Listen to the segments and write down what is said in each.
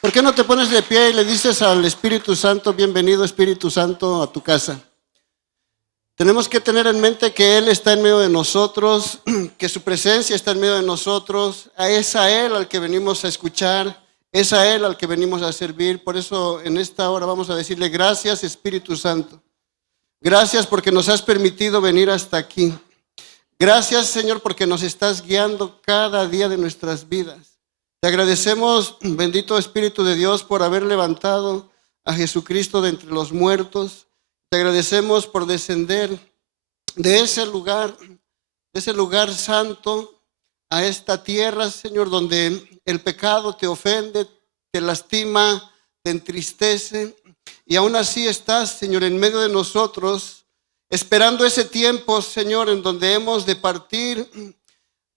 ¿Por qué no te pones de pie y le dices al Espíritu Santo, bienvenido Espíritu Santo a tu casa? Tenemos que tener en mente que Él está en medio de nosotros, que su presencia está en medio de nosotros. Es a Él al que venimos a escuchar, es a Él al que venimos a servir. Por eso en esta hora vamos a decirle gracias Espíritu Santo. Gracias porque nos has permitido venir hasta aquí. Gracias Señor porque nos estás guiando cada día de nuestras vidas. Te agradecemos, bendito Espíritu de Dios, por haber levantado a Jesucristo de entre los muertos. Te agradecemos por descender de ese lugar santo a esta tierra, Señor, donde el pecado te ofende, te lastima, te entristece. Y aún así estás, Señor, en medio de nosotros, esperando ese tiempo, Señor, en donde hemos de partir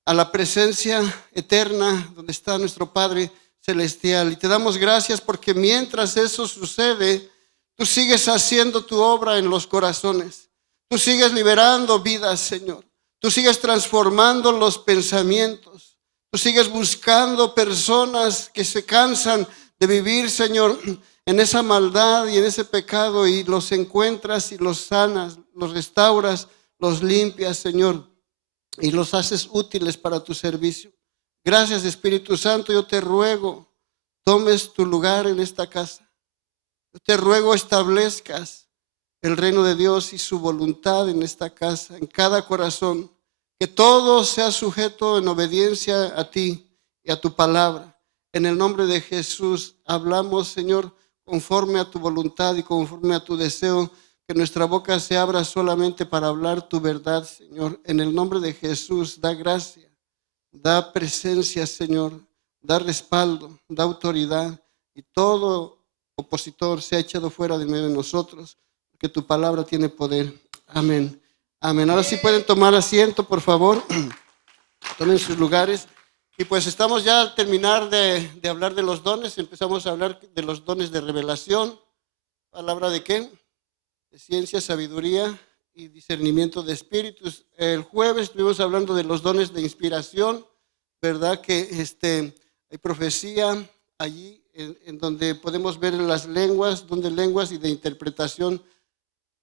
a la presencia eterna, donde está nuestro Padre Celestial. Y te damos gracias porque mientras eso sucede, tú sigues haciendo tu obra en los corazones. Tú sigues liberando vidas, Señor. Tú sigues transformando los pensamientos. Tú sigues buscando personas que se cansan de vivir, Señor, en esa maldad y en ese pecado, y los encuentras y los sanas, los restauras, los limpias, Señor, y los haces útiles para tu servicio. Gracias, Espíritu Santo. Yo te ruego, tomes tu lugar en esta casa. Yo te ruego, establezcas el reino de Dios y su voluntad en esta casa, en cada corazón. Que todo sea sujeto en obediencia a ti y a tu palabra. En el nombre de Jesús hablamos, Señor, conforme a tu voluntad y conforme a tu deseo. Que nuestra boca se abra solamente para hablar tu verdad, Señor. En el nombre de Jesús, da gracia, da presencia, Señor, da respaldo, da autoridad, y todo opositor sea echado fuera de medio de nosotros, porque tu palabra tiene poder. Amén. Amén. Ahora sí pueden tomar asiento, por favor. Tomen sus lugares. Y pues estamos ya a terminar de hablar de los dones. Empezamos a hablar de los dones de revelación. ¿Palabra de qué? De ciencia, sabiduría y discernimiento de espíritus. El jueves estuvimos hablando de los dones de inspiración, ¿verdad? Que hay profecía allí en donde podemos ver las lenguas, don de lenguas y de interpretación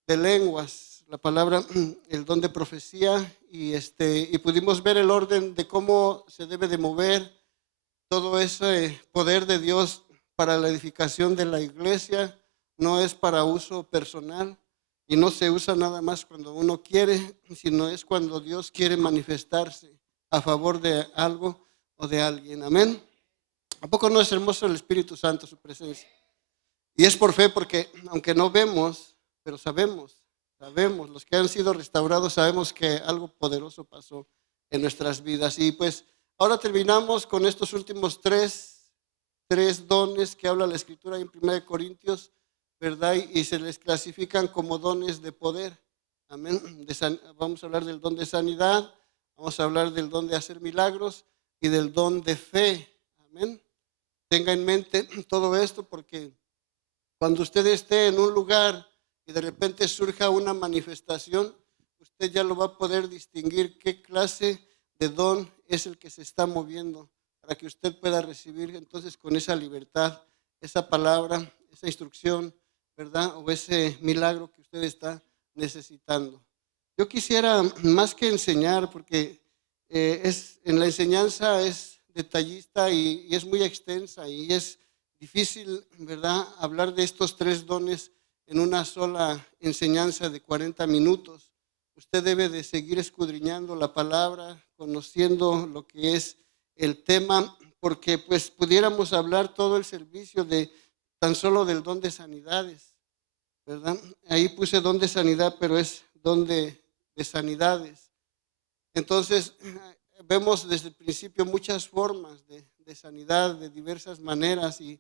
de lenguas. La palabra, el don de profecía, y pudimos ver el orden de cómo se debe de mover todo ese poder de Dios para la edificación de la iglesia. No es para uso personal y no se usa nada más cuando uno quiere, sino es cuando Dios quiere manifestarse a favor de algo o de alguien. Amén. ¿A poco no es hermoso el Espíritu Santo, su presencia? Y es por fe, porque aunque no vemos, pero sabemos, los que han sido restaurados sabemos que algo poderoso pasó en nuestras vidas. Y pues ahora terminamos con estos últimos tres dones que habla la Escritura en 1 Corintios, ¿verdad? Y se les clasifican como dones de poder. Amén. Vamos a hablar del don de sanidad, vamos a hablar del don de hacer milagros y del don de fe. Amén. Tenga en mente todo esto, porque cuando usted esté en un lugar y de repente surja una manifestación, usted ya lo va a poder distinguir qué clase de don es el que se está moviendo, para que usted pueda recibir entonces con esa libertad, esa palabra, esa instrucción, ¿verdad? O ese milagro que usted está necesitando. Yo quisiera, más que enseñar, porque en la enseñanza es detallista y es muy extensa y es difícil, ¿verdad?, hablar de estos tres dones en una sola enseñanza de 40 minutos. Usted debe de seguir escudriñando la palabra, conociendo lo que es el tema, porque pues pudiéramos hablar todo el servicio de tan solo del don de sanidades, ¿verdad? Ahí puse don de sanidad, pero es don de sanidades. Entonces, vemos desde el principio muchas formas de sanidad, de diversas maneras, y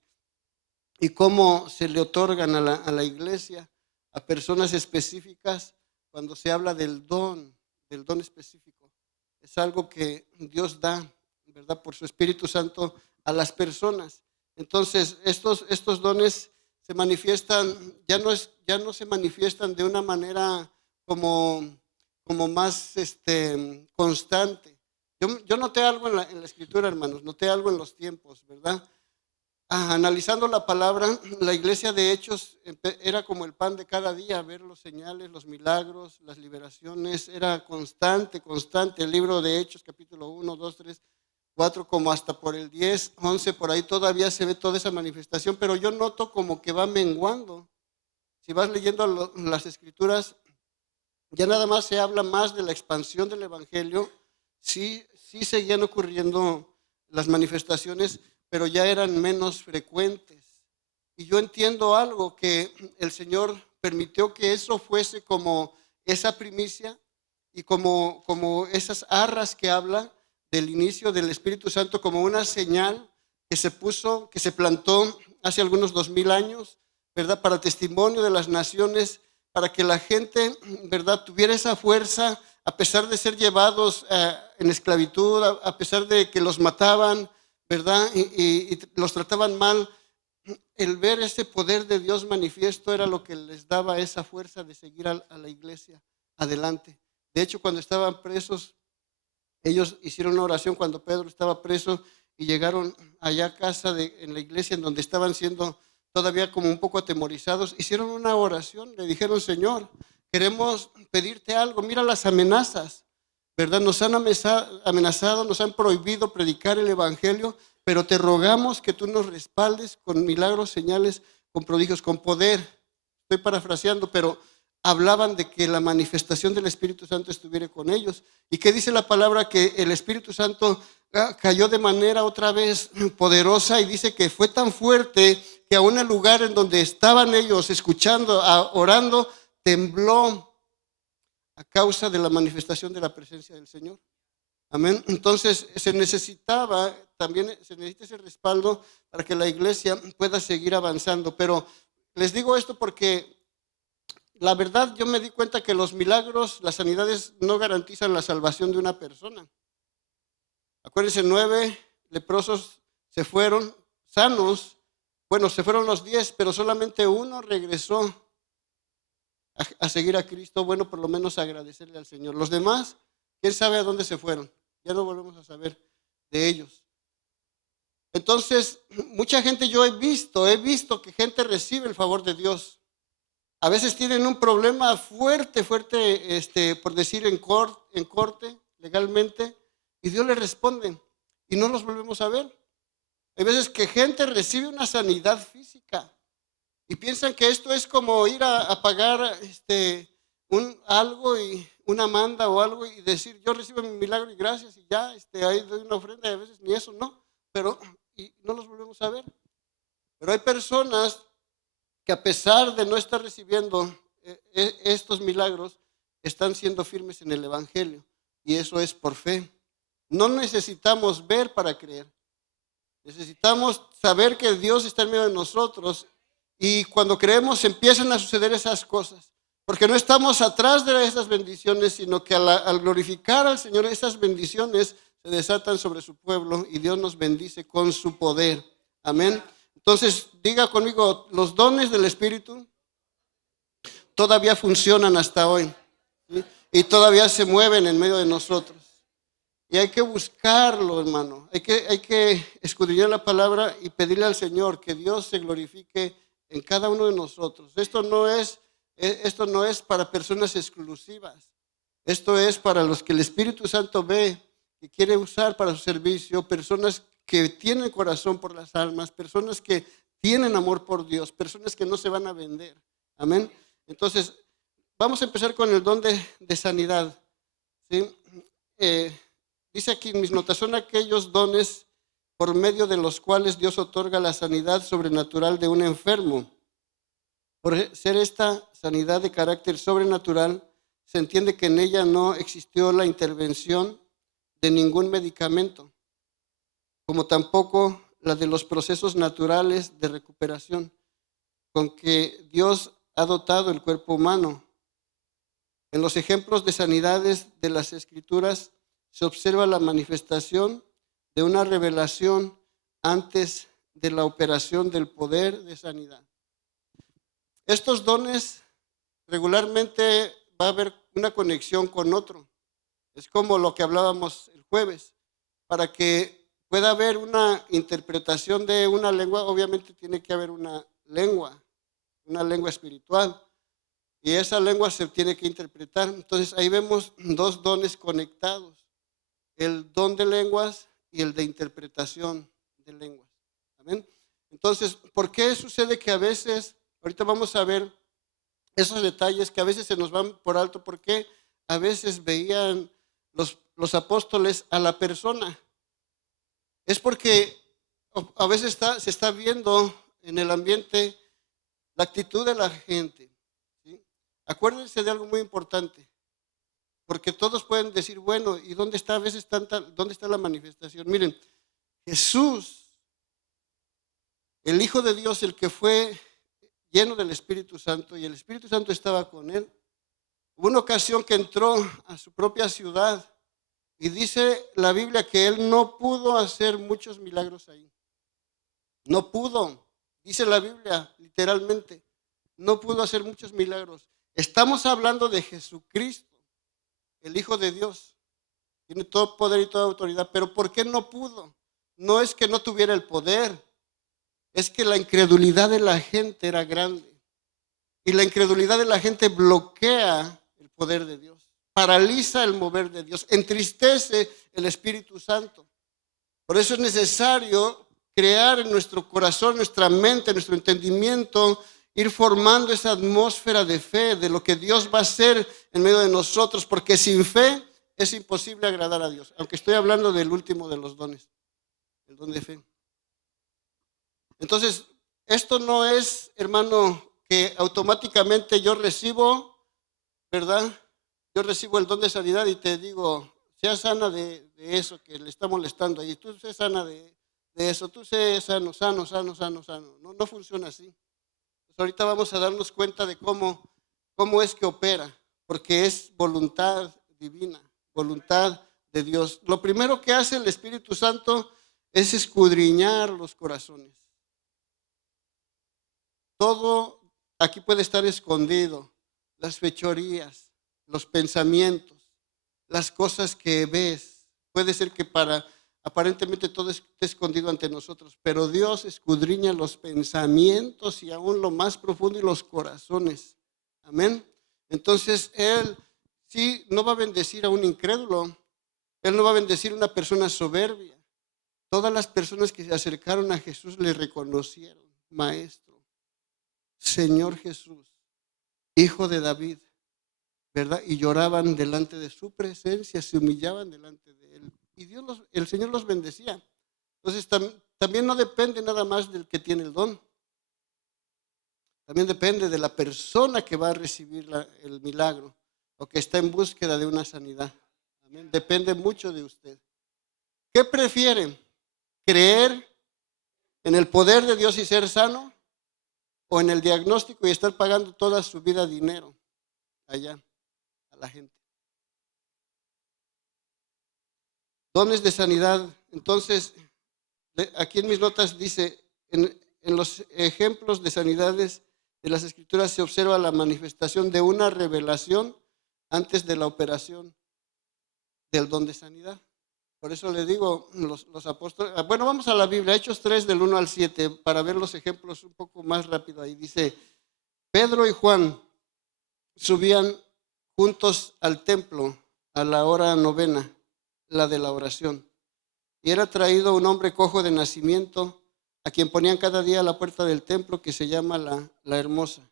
cómo se le otorgan a la iglesia, a personas específicas, cuando se habla del don específico. Es algo que Dios da, ¿verdad?, por su Espíritu Santo a las personas. Entonces, estos dones se manifiestan, ya no se manifiestan de una manera como más constante. Yo noté algo en la Escritura, hermanos, noté algo en los tiempos, ¿verdad? analizando la palabra, la iglesia de Hechos era como el pan de cada día, ver los señales, los milagros, las liberaciones, era constante, constante. El libro de Hechos, capítulo 1, 2, 3, 4, como hasta por el 10, 11, por ahí todavía se ve toda esa manifestación, pero yo noto como que va menguando. Si vas leyendo las escrituras, ya nada más se habla más de la expansión del evangelio. Sí, sí seguían ocurriendo las manifestaciones, pero ya eran menos frecuentes. Y yo entiendo algo, que el Señor permitió que eso fuese como esa primicia y como esas arras que habla del inicio del Espíritu Santo, como una señal que se puso, que se plantó hace algunos 2000 años, ¿verdad? Para testimonio de las naciones, para que la gente, ¿verdad?, tuviera esa fuerza, a pesar de ser llevados en esclavitud, a pesar de que los mataban, ¿verdad? Y los trataban mal. El ver ese poder de Dios manifiesto era lo que les daba esa fuerza de seguir a la iglesia adelante. De hecho, cuando estaban presos, ellos hicieron una oración cuando Pedro estaba preso y llegaron allá a casa en la iglesia en donde estaban siendo todavía como un poco atemorizados. Hicieron una oración, le dijeron: Señor, queremos pedirte algo, mira las amenazas, ¿verdad? Nos han amenazado, nos han prohibido predicar el evangelio, pero te rogamos que tú nos respaldes con milagros, señales, con prodigios, con poder. Estoy parafraseando, pero hablaban de que la manifestación del Espíritu Santo estuviera con ellos. ¿Y qué dice la palabra? Que el Espíritu Santo cayó de manera otra vez poderosa, y dice que fue tan fuerte que aún el lugar en donde estaban ellos escuchando, orando, tembló a causa de la manifestación de la presencia del Señor. Amén. Entonces se necesita ese respaldo para que la iglesia pueda seguir avanzando. Pero les digo esto porque la verdad, yo me di cuenta que los milagros, las sanidades, no garantizan la salvación de una persona. Acuérdense, 9 leprosos se fueron sanos. Bueno, se fueron los 10, pero solamente uno regresó a seguir a Cristo. Bueno, por lo menos a agradecerle al Señor. Los demás, quién sabe a dónde se fueron. Ya no volvemos a saber de ellos. Entonces, mucha gente, yo he visto que gente recibe el favor de Dios. A veces tienen un problema fuerte, por decir en corte, legalmente, y Dios les responde y no los volvemos a ver. Hay veces que gente recibe una sanidad física y piensan que esto es como ir a pagar algo, y una manda o algo, y decir: yo recibo mi milagro y gracias, y ya, ahí doy una ofrenda, y a veces ni eso, no, y no los volvemos a ver. Pero hay personas que, a pesar de no estar recibiendo estos milagros, están siendo firmes en el evangelio, y eso es por fe. No necesitamos ver para creer. Necesitamos saber que Dios está en medio de nosotros, y cuando creemos empiezan a suceder esas cosas, porque no estamos atrás de esas bendiciones, sino que al glorificar al Señor, esas bendiciones se desatan sobre su pueblo y Dios nos bendice con su poder. Amén. Entonces, diga conmigo: los dones del Espíritu todavía funcionan hasta hoy, ¿sí? Y todavía se mueven en medio de nosotros. Y hay que buscarlo, hermano. Hay que escudriñar la palabra y pedirle al Señor que Dios se glorifique en cada uno de nosotros. Esto no es para personas exclusivas. Esto es para los que el Espíritu Santo ve que quiere usar para su servicio, personas que tienen corazón por las almas, personas que tienen amor por Dios, personas que no se van a vender. Amén. Entonces, vamos a empezar con el don de sanidad, ¿sí? Dice aquí en mis notas: son aquellos dones por medio de los cuales Dios otorga la sanidad sobrenatural de un enfermo. Por ser esta sanidad de carácter sobrenatural, se entiende que en ella no existió la intervención de ningún medicamento, como tampoco la de los procesos naturales de recuperación con que Dios ha dotado el cuerpo humano. En los ejemplos de sanidades de las Escrituras se observa la manifestación de una revelación antes de la operación del poder de sanidad. Estos dones regularmente va a haber una conexión con otro. Es como lo que hablábamos el jueves. Para que puede haber una interpretación de una lengua, obviamente tiene que haber una lengua espiritual, y esa lengua se tiene que interpretar. Entonces ahí vemos dos dones conectados, el don de lenguas y el de interpretación de lenguas. Amén. Entonces, ¿por qué sucede que a veces, ahorita vamos a ver esos detalles que a veces se nos van por alto? ¿Por qué a veces veían los apóstoles a la persona? Es porque a veces se está viendo en el ambiente la actitud de la gente, ¿sí? Acuérdense de algo muy importante, porque todos pueden decir, bueno, ¿y dónde está a veces dónde está la manifestación? Miren, Jesús, el Hijo de Dios, el que fue lleno del Espíritu Santo, y el Espíritu Santo estaba con él. Hubo una ocasión que entró a su propia ciudad y dice la Biblia que él no pudo hacer muchos milagros ahí. No pudo, dice la Biblia literalmente, no pudo hacer muchos milagros. Estamos hablando de Jesucristo, el Hijo de Dios. Tiene todo poder y toda autoridad, pero ¿por qué no pudo? No es que no tuviera el poder, es que la incredulidad de la gente era grande. Y la incredulidad de la gente bloquea el poder de Dios, paraliza el mover de Dios, entristece el Espíritu Santo. Por eso es necesario crear en nuestro corazón, nuestra mente, nuestro entendimiento, ir formando esa atmósfera de fe, de lo que Dios va a hacer en medio de nosotros, porque sin fe es imposible agradar a Dios. Aunque estoy hablando del último de los dones, el don de fe. Entonces, esto no es, hermano, que automáticamente yo recibo, ¿verdad? Yo recibo el don de sanidad y te digo, sea sana de eso que le está molestando ahí. Tú sé sana de eso, tú sé sano. No funciona así. Pues ahorita vamos a darnos cuenta de cómo es que opera, porque es voluntad divina, voluntad de Dios. Lo primero que hace el Espíritu Santo es escudriñar los corazones. Todo aquí puede estar escondido, las fechorías, los pensamientos, las cosas que ves. Puede ser que aparentemente todo esté escondido ante nosotros, pero Dios escudriña los pensamientos y aún lo más profundo y los corazones. Amén. Entonces Él sí no va a bendecir a un incrédulo, Él no va a bendecir a una persona soberbia. Todas las personas que se acercaron a Jesús le reconocieron, Maestro, Señor Jesús, Hijo de David, ¿verdad? Y lloraban delante de su presencia, se humillaban delante de Él. Y el Señor los bendecía. Entonces también no depende nada más del que tiene el don. También depende de la persona que va a recibir el milagro o que está en búsqueda de una sanidad. Amén. Depende mucho de usted. ¿Qué prefieren? ¿Creer en el poder de Dios y ser sano? ¿O en el diagnóstico y estar pagando toda su vida dinero allá a la gente? Dones de sanidad. Entonces, aquí en mis notas dice, en los ejemplos de sanidades de las Escrituras se observa la manifestación de una revelación antes de la operación del don de sanidad. Por eso le digo, los apóstoles, bueno, vamos a la Biblia, Hechos 3 del 1 al 7, para ver los ejemplos un poco más rápido. Ahí dice, Pedro y Juan subían juntos al templo a la hora novena, la de la oración. Y era traído un hombre cojo de nacimiento, a quien ponían cada día a la puerta del templo, que se llama la Hermosa,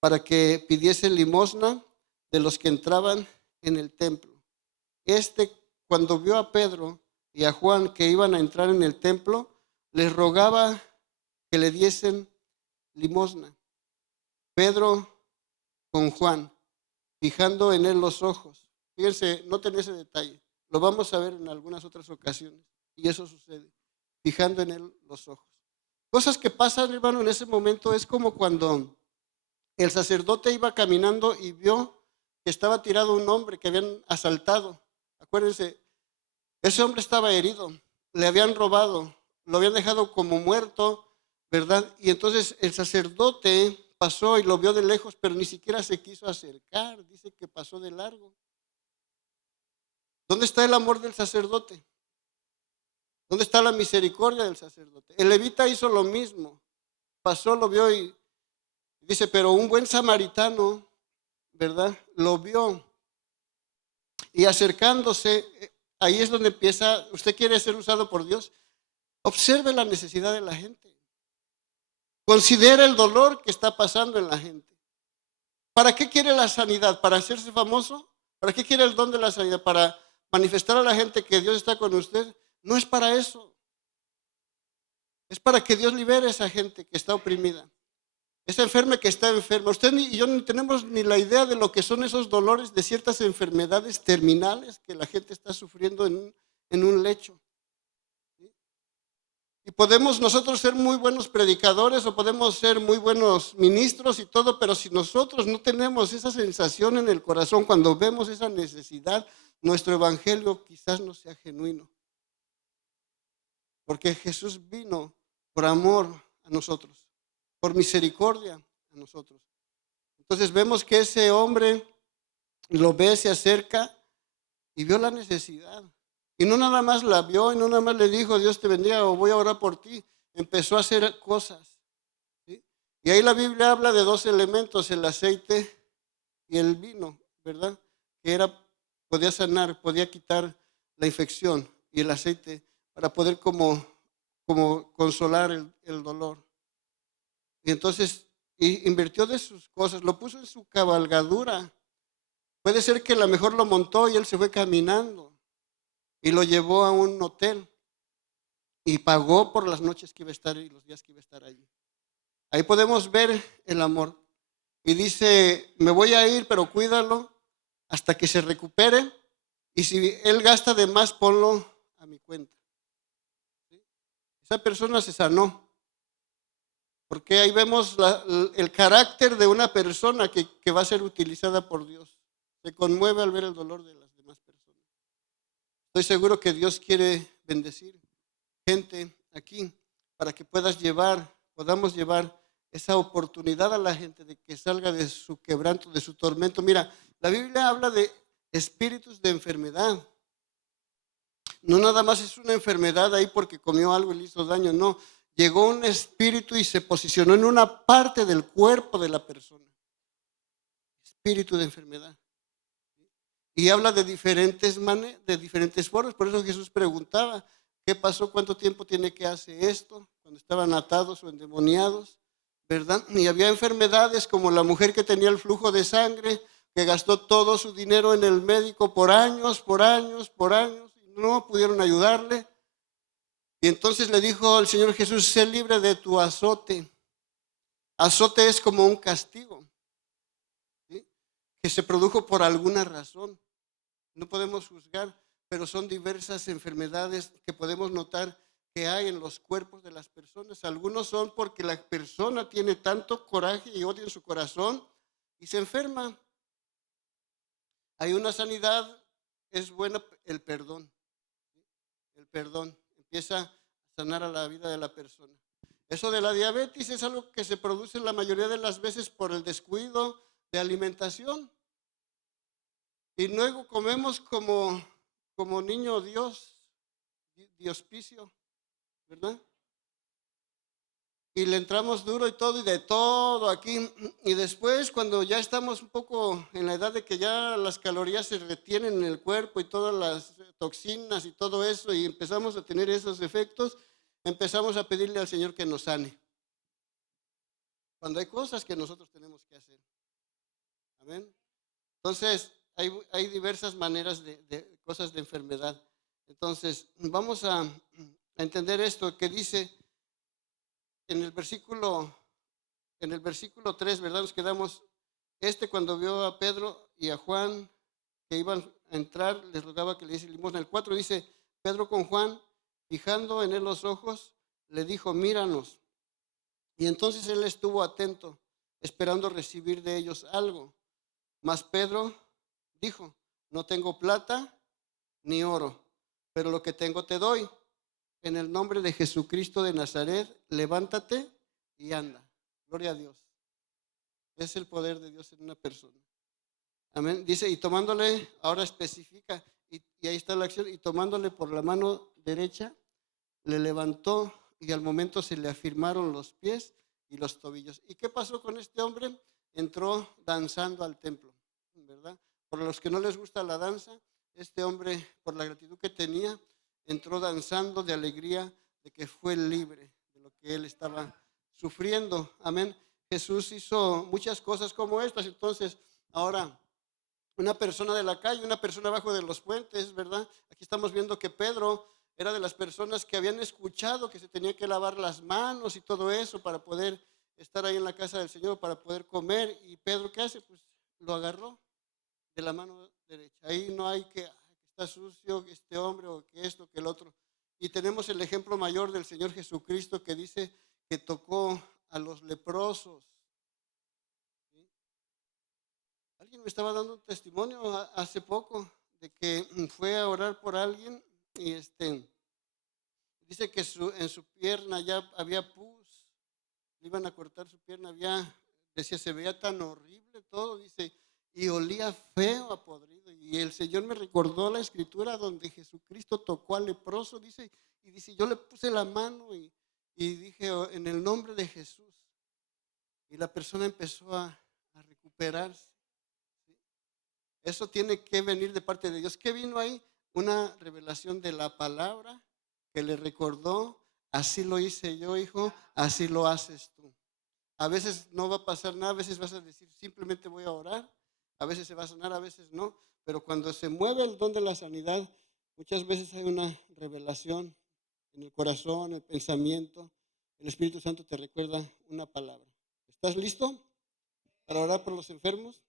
para que pidiese limosna de los que entraban en el templo. Cuando vio a Pedro y a Juan que iban a entrar en el templo, les rogaba que le diesen limosna. Pedro con Juan, fijando en él los ojos. Fíjense, noten ese detalle. Lo vamos a ver en algunas otras ocasiones. Y eso sucede, fijando en él los ojos. Cosas que pasan, hermano, en ese momento es como cuando el sacerdote iba caminando y vio que estaba tirado un hombre que habían asaltado. Acuérdense, ese hombre estaba herido, le habían robado, lo habían dejado como muerto, ¿verdad? Y entonces el sacerdote pasó y lo vio de lejos, pero ni siquiera se quiso acercar, dice que pasó de largo. ¿Dónde está el amor del sacerdote? ¿Dónde está la misericordia del sacerdote? El levita hizo lo mismo. Pasó, lo vio y dice, pero un buen samaritano, ¿verdad? Lo vio. Y acercándose, ahí es donde empieza, usted quiere ser usado por Dios, observe la necesidad de la gente. Considere el dolor que está pasando en la gente. ¿Para qué quiere la sanidad? ¿Para hacerse famoso? ¿Para qué quiere el don de la sanidad? ¿Para manifestar a la gente que Dios está con usted? No es para eso. Es para que Dios libere a esa gente que está oprimida. Esa enferma que está enferma. Usted y yo no tenemos ni la idea de lo que son esos dolores de ciertas enfermedades terminales que la gente está sufriendo en un lecho. Y podemos nosotros ser muy buenos predicadores o podemos ser muy buenos ministros y todo, pero si nosotros no tenemos esa sensación en el corazón cuando vemos esa necesidad, nuestro evangelio quizás no sea genuino. Porque Jesús vino por amor a nosotros, por misericordia a nosotros. Entonces vemos que ese hombre lo ve, se acerca y vio la necesidad. Y no nada más la vio y no nada más le dijo, Dios te bendiga o voy a orar por ti. Empezó a hacer cosas. ¿Sí? Y ahí la Biblia habla de dos elementos, el aceite y el vino, ¿verdad? Que podía sanar, podía quitar la infección y el aceite para poder como consolar el dolor. Y entonces invirtió de sus cosas, lo puso en su cabalgadura. Puede ser que a lo mejor lo montó y él se fue caminando y lo llevó a un hotel y pagó por las noches que iba a estar y los días que iba a estar allí. Ahí podemos ver el amor. Y dice, me voy a ir, pero cuídalo hasta que se recupere. Y si él gasta de más, ponlo a mi cuenta. ¿Sí? Esa persona se sanó. Porque ahí vemos el carácter de una persona que va a ser utilizada por Dios. Se conmueve al ver el dolor de las demás personas. Estoy seguro que Dios quiere bendecir gente aquí para que podamos llevar esa oportunidad a la gente de que salga de su quebranto, de su tormento. Mira, la Biblia habla de espíritus de enfermedad. No nada más es una enfermedad ahí porque comió algo y le hizo daño, no. Llegó un espíritu y se posicionó en una parte del cuerpo de la persona. Espíritu de enfermedad. Y habla de diferentes maneras, de diferentes formas. Por eso Jesús preguntaba, ¿qué pasó? ¿Cuánto tiempo tiene que hacer esto? Cuando estaban atados o endemoniados, ¿verdad? Y había enfermedades como la mujer que tenía el flujo de sangre, que gastó todo su dinero en el médico por años, y no pudieron ayudarle. Y entonces le dijo al Señor Jesús, sé libre de tu azote. Azote es como un castigo, ¿sí? Que se produjo por alguna razón. No podemos juzgar, pero son diversas enfermedades que podemos notar que hay en los cuerpos de las personas. Algunos son porque la persona tiene tanto coraje y odio en su corazón y se enferma. Hay una sanidad, es buena el perdón. El perdón empieza a sanar a la vida de la persona. Eso de la diabetes es algo que se produce la mayoría de las veces por el descuido de alimentación. Y luego comemos como niño Diospicio, ¿verdad? Y le entramos duro y todo, y de todo aquí. Y después, cuando ya estamos un poco en la edad de que ya las calorías se retienen en el cuerpo y todas las toxinas y todo eso, y empezamos a tener esos efectos, empezamos a pedirle al Señor que nos sane. Cuando hay cosas que nosotros tenemos que hacer. Amén. Entonces, hay diversas maneras de cosas de enfermedad. Entonces, vamos a entender esto que dice en el versículo 3, ¿verdad? Nos quedamos, cuando vio a Pedro y a Juan que iban a entrar, les rogaba que le diese limosna. El 4 dice, Pedro con Juan, fijando en él los ojos, le dijo, míranos. Y entonces él estuvo atento, esperando recibir de ellos algo. Mas Pedro dijo, no tengo plata ni oro, pero lo que tengo te doy. En el nombre de Jesucristo de Nazaret, levántate y anda. Gloria a Dios. Es el poder de Dios en una persona. Amén. Dice, y tomándole, ahora especifica, y ahí está la acción, y tomándole por la mano derecha, le levantó y al momento se le afirmaron los pies y los tobillos. ¿Y qué pasó con este hombre? Entró danzando al templo, ¿verdad? Por los que no les gusta la danza, este hombre, por la gratitud que tenía, entró danzando de alegría de que fue libre de lo que él estaba sufriendo. Amén. Jesús hizo muchas cosas como estas. Entonces, ahora, una persona de la calle, una persona abajo de los puentes, ¿verdad? Aquí estamos viendo que Pedro era de las personas que habían escuchado que se tenía que lavar las manos y todo eso para poder estar ahí en la casa del Señor, para poder comer. Y Pedro, ¿qué hace? Pues lo agarró de la mano derecha. Ahí no hay que está sucio este hombre o que esto, que el otro. Y tenemos el ejemplo mayor del Señor Jesucristo que dice que tocó a los leprosos. ¿Sí? Alguien me estaba dando un testimonio hace poco de que fue a orar por alguien y dice que en su pierna ya había pus, le iban a cortar su pierna, decía, se veía tan horrible todo, dice, y olía feo a podrido. Y el Señor me recordó la escritura donde Jesucristo tocó al leproso, dice, y dice, yo le puse la mano y dije, "Oh, en el nombre de Jesús". Y la persona empezó a recuperarse. ¿Sí? Eso tiene que venir de parte de Dios. ¿Qué vino ahí? Una revelación de la palabra que le recordó, así lo hice yo, hijo, así lo haces tú. A veces no va a pasar nada, a veces vas a decir, simplemente voy a orar, a veces se va a sanar, a veces no, pero cuando se mueve el don de la sanidad, muchas veces hay una revelación en el corazón, el pensamiento, el Espíritu Santo te recuerda una palabra. ¿Estás listo para orar por los enfermos?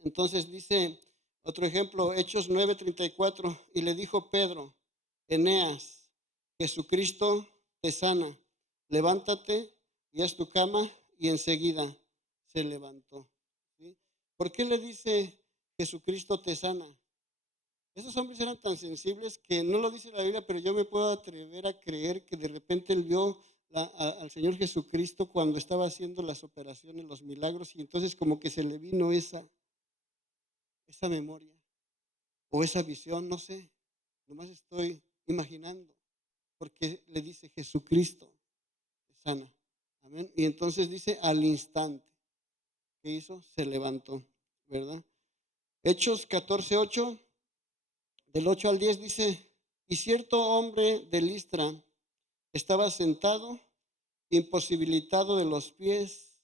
Entonces dice otro ejemplo, Hechos 9:34, y le dijo Pedro, Eneas, Jesucristo te sana, levántate y haz tu cama, y enseguida se levantó. ¿Sí? ¿Por qué le dice Jesucristo te sana? Esos hombres eran tan sensibles que no lo dice la Biblia, pero yo me puedo atrever a creer que de repente él vio al Señor Jesucristo cuando estaba haciendo las operaciones, los milagros, y entonces como que se le vino esa memoria o esa visión, no sé, nomás estoy imaginando, porque le dice Jesucristo te sana. Amén. Y entonces dice al instante, ¿qué hizo? Se levantó, ¿verdad? Hechos 14:8, del 8 al 10 dice, y cierto hombre de Listra estaba sentado, imposibilitado de los pies,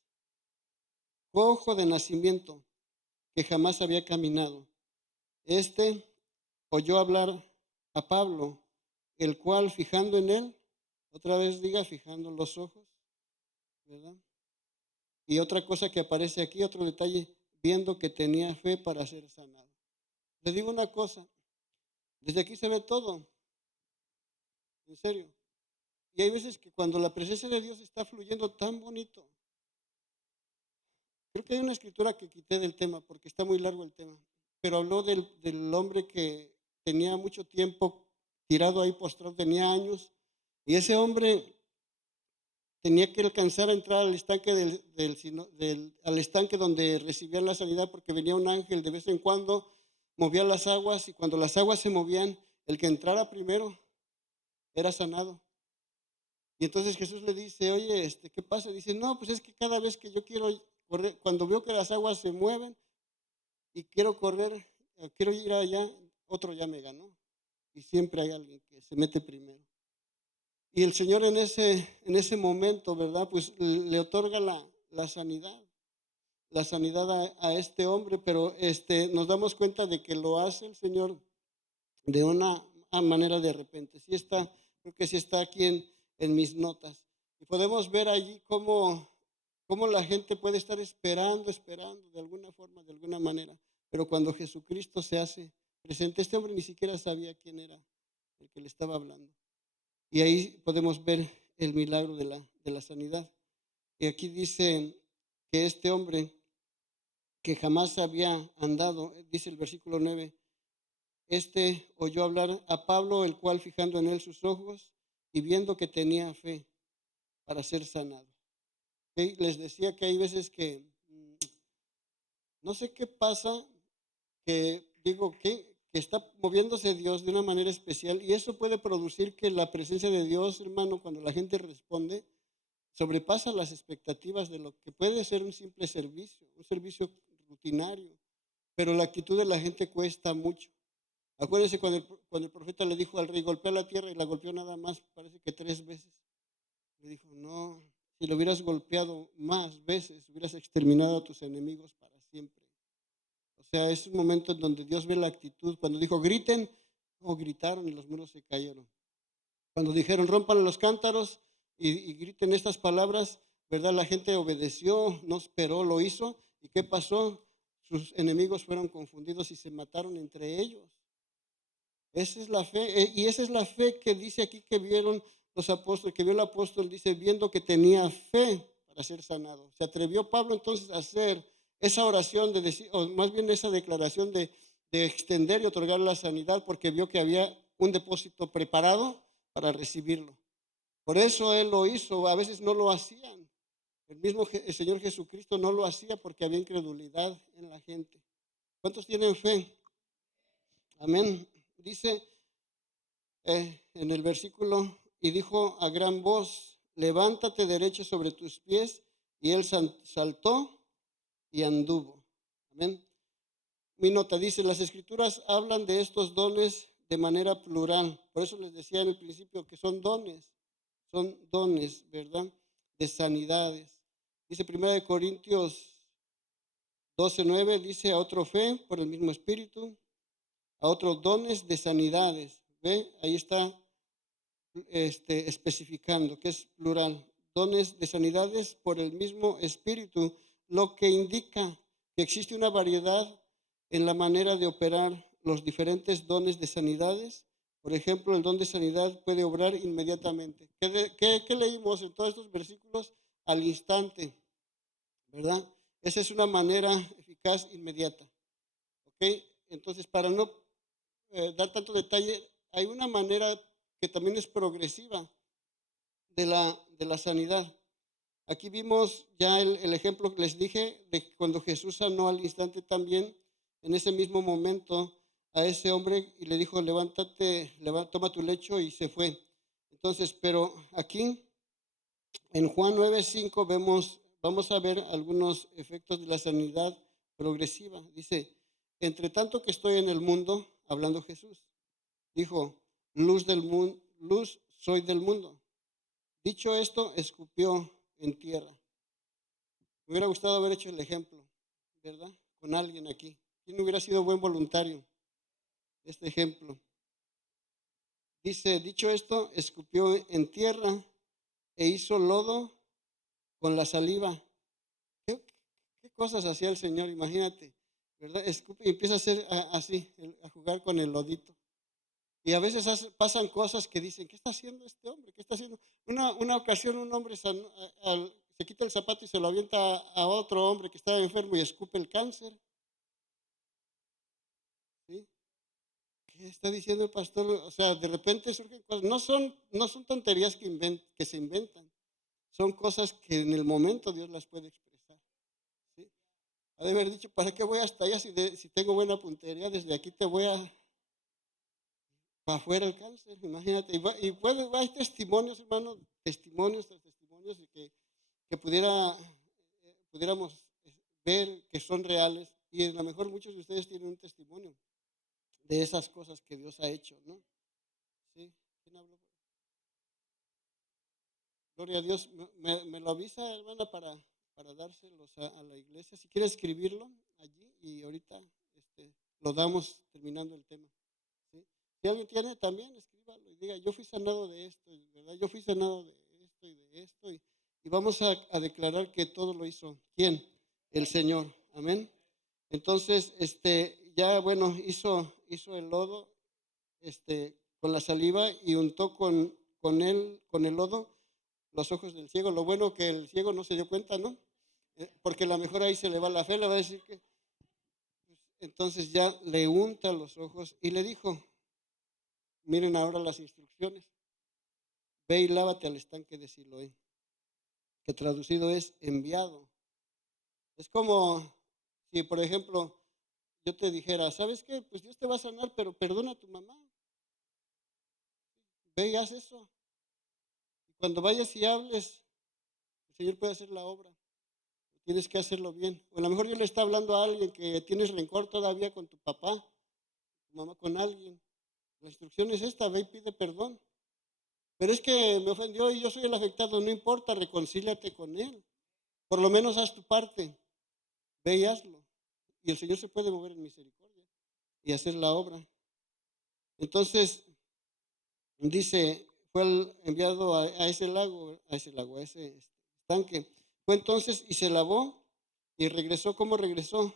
cojo de nacimiento, que jamás había caminado. Este oyó hablar a Pablo, el cual fijando en él, otra vez diga, fijando los ojos, ¿verdad? Y otra cosa que aparece aquí, otro detalle, viendo que tenía fe para ser sanado. Le digo una cosa, desde aquí se ve todo, en serio. Y hay veces que cuando la presencia de Dios está fluyendo tan bonito, creo que hay una escritura que quité del tema porque está muy largo el tema, pero habló del hombre que tenía mucho tiempo tirado ahí postrado, tenía años, y ese hombre tenía que alcanzar a entrar al estanque al estanque donde recibían la sanidad, porque venía un ángel de vez en cuando, movía las aguas, y cuando las aguas se movían, el que entrara primero era sanado. Y entonces Jesús le dice, oye, ¿qué pasa? Dice, no, pues es que cada vez que yo quiero correr, cuando veo que las aguas se mueven y quiero correr, quiero ir allá, otro ya me ganó. Y siempre hay alguien que se mete primero. Y el Señor en ese momento, ¿verdad? Pues le otorga la sanidad a este hombre, pero nos damos cuenta de que lo hace el Señor de una manera de repente. Creo que sí está aquí en mis notas. Y podemos ver allí cómo la gente puede estar esperando de alguna forma, de alguna manera. Pero cuando Jesucristo se hace presente, este hombre ni siquiera sabía quién era el que le estaba hablando. Y ahí podemos ver el milagro de la sanidad. Y aquí dice que este hombre que jamás había andado, dice el versículo 9, oyó hablar a Pablo, el cual fijando en él sus ojos y viendo que tenía fe para ser sanado. ¿Okay? Les decía que hay veces que no sé qué pasa, que digo, ¿qué que está moviéndose Dios de una manera especial y eso puede producir que la presencia de Dios, hermano, cuando la gente responde, sobrepasa las expectativas de lo que puede ser un servicio rutinario, pero la actitud de la gente cuesta mucho. Acuérdense cuando el profeta le dijo al rey, golpea la tierra y la golpeó nada más, parece que 3 veces. Le dijo, no, si lo hubieras golpeado más veces, hubieras exterminado a tus enemigos para siempre. O sea, es un momento en donde Dios ve la actitud. Cuando dijo, griten, no gritaron y los muros se cayeron. Cuando dijeron, rompan los cántaros y griten estas palabras, ¿verdad? La gente obedeció, no esperó, lo hizo. ¿Y qué pasó? Sus enemigos fueron confundidos y se mataron entre ellos. Esa es la fe, y esa es la fe que dice aquí que vieron los apóstoles, que vio el apóstol, dice, viendo que tenía fe para ser sanado. Se atrevió Pablo entonces a hacer esa oración de decir, o más bien esa declaración de extender y otorgar la sanidad, porque vio que había un depósito preparado para recibirlo. Por eso él lo hizo, a veces no lo hacían. El Señor Jesucristo no lo hacía porque había incredulidad en la gente. ¿Cuántos tienen fe? Amén. Dice en el versículo, y dijo a gran voz, levántate derecho sobre tus pies, y él saltó y anduvo. Amén. Mi nota dice, las escrituras hablan de estos dones de manera plural. Por eso les decía en el principio que son dones, ¿verdad? De sanidades. Dice 1 Corintios 12:9, dice a otro fe por el mismo espíritu, a otros dones de sanidades. ¿Ve? Ahí está especificando que es plural. Dones de sanidades por el mismo espíritu, lo que indica que existe una variedad en la manera de operar los diferentes dones de sanidades. Por ejemplo, el don de sanidad puede obrar inmediatamente. ¿Qué leímos en todos estos versículos? Al instante, ¿verdad? Esa es una manera eficaz inmediata. ¿Ok? Entonces, para no dar tanto detalle, hay una manera que también es progresiva de la sanidad. Aquí vimos ya el ejemplo que les dije de cuando Jesús sanó al instante también, en ese mismo momento, a ese hombre y le dijo, levántate, toma tu lecho y se fue. Entonces, pero aquí en Juan 9:5 vamos a ver algunos efectos de la sanidad progresiva. Dice, entre tanto que estoy en el mundo, hablando Jesús, dijo, luz del mundo, luz soy del mundo. Dicho esto, escupió en tierra. Me hubiera gustado haber hecho el ejemplo, ¿verdad? Con alguien aquí. ¿Quién hubiera sido buen voluntario de este ejemplo? Dice, dicho esto, escupió en tierra e hizo lodo con la saliva. ¿Qué cosas hacía el Señor? Imagínate, ¿verdad? Escupe y empieza a hacer así, a jugar con el lodito. Y a veces pasan cosas que dicen, ¿qué está haciendo este hombre? ¿Qué está haciendo? Una ocasión un hombre se quita el zapato y se lo avienta a otro hombre que estaba enfermo y escupe el cáncer. ¿Sí? ¿Qué está diciendo el pastor? O sea, de repente surgen cosas. No son tonterías que se inventan. Son cosas que en el momento Dios las puede expresar. ¿Sí? Ha de haber dicho, ¿para qué voy hasta allá si tengo buena puntería? Desde aquí te voy para afuera el cáncer, imagínate. Hay testimonios, hermano, testimonios tras testimonios y que pudiéramos ver que son reales. Y a lo mejor muchos de ustedes tienen un testimonio de esas cosas que Dios ha hecho, ¿no? ¿Sí? ¿Quién habló? Gloria a Dios. Me lo avisa, hermana, para dárselos a la iglesia. Si quiere escribirlo allí y ahorita lo damos terminando el tema. ¿Sí? Si alguien tiene también, escríbalo y diga, yo fui sanado de esto, ¿verdad? Yo fui sanado de esto y de esto. Y vamos a declarar que todo lo hizo. ¿Quién? El Señor. Amén. Entonces, ya bueno, hizo el lodo, con la saliva y untó con el lodo los ojos del ciego. Lo bueno que el ciego no se dio cuenta, ¿no? Porque a lo mejor ahí se le va la fe, le va a decir que. Entonces ya le unta los ojos y le dijo, miren ahora las instrucciones, ve y lávate al estanque de Siloé, que traducido es enviado. Es como si, por ejemplo, yo te dijera, ¿sabes qué? Pues Dios te va a sanar, pero perdona a tu mamá. Ve y haz eso. Y cuando vayas y hables, el Señor puede hacer la obra. Tienes que hacerlo bien. O a lo mejor Dios le está hablando a alguien que tienes rencor todavía con tu papá, tu mamá con alguien. La instrucción es esta, ve y pide perdón. Pero es que me ofendió y yo soy el afectado, no importa, reconcíliate con él. Por lo menos haz tu parte, ve y hazlo. Y el Señor se puede mover en misericordia y hacer la obra. Entonces, dice, fue enviado a ese lago, a ese estanque. Fue entonces y se lavó y regresó. ¿Cómo regresó?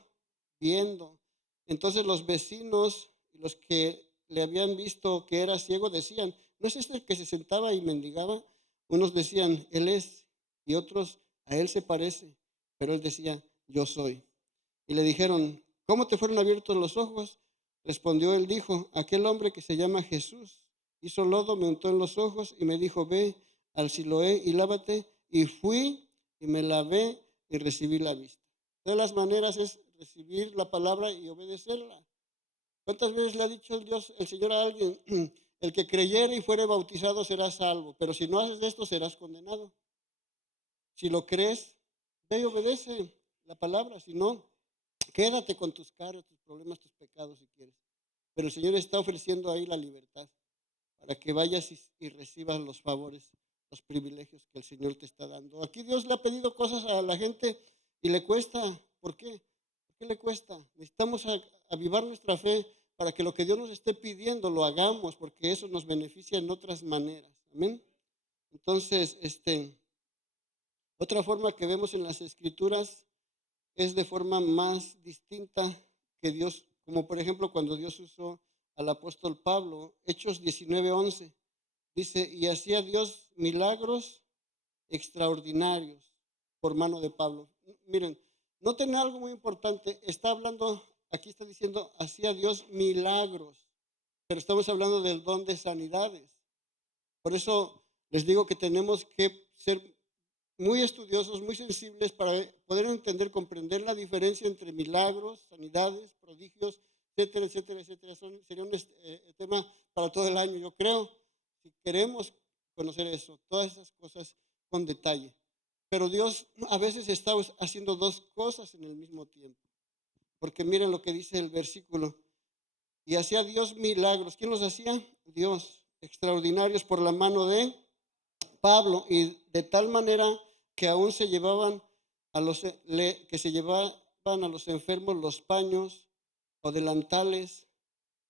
Viendo. Entonces los vecinos y los que le habían visto que era ciego decían, ¿no es este el que se sentaba y mendigaba? Unos decían, él es, y otros, a él se parece. Pero él decía, yo soy. Y le dijeron, ¿cómo te fueron abiertos los ojos? Respondió él, dijo, aquel hombre que se llama Jesús hizo lodo, me untó en los ojos y me dijo, ve al Siloé y lávate. Y fui y me lavé y recibí la vista. De las maneras es recibir la palabra y obedecerla. ¿Cuántas veces le ha dicho el Dios, el Señor a alguien, el que creyere y fuere bautizado será salvo, pero si no haces esto serás condenado? Si lo crees, ve y obedece la palabra, si no, quédate con tus cargas, tus problemas, tus pecados si quieres. Pero el Señor está ofreciendo ahí la libertad para que vayas y recibas los favores, los privilegios que el Señor te está dando. Aquí Dios le ha pedido cosas a la gente y le cuesta. ¿Por qué? ¿Por qué le cuesta? Necesitamos avivar nuestra fe para que lo que Dios nos esté pidiendo lo hagamos, porque eso nos beneficia en otras maneras. Amén. Entonces, otra forma que vemos en las Escrituras es de forma más distinta que Dios, como por ejemplo cuando Dios usó al apóstol Pablo, Hechos 19:11, dice, y hacía Dios milagros extraordinarios por mano de Pablo. Miren, noten algo muy importante, está hablando, aquí está diciendo, hacía Dios milagros, pero estamos hablando del don de sanidades. Por eso les digo que tenemos que ser muy estudiosos, muy sensibles para poder entender, comprender la diferencia entre milagros, sanidades, prodigios, etcétera, etcétera, etcétera. Sería un tema para todo el año, yo creo, si queremos conocer eso, todas esas cosas con detalle. Pero Dios a veces está haciendo dos cosas en el mismo tiempo. Porque miren lo que dice el versículo. Y hacía Dios milagros. ¿Quién los hacía? Dios. Extraordinarios por la mano de Pablo, y de tal manera que aún se llevaban que se llevaban a los enfermos los paños o delantales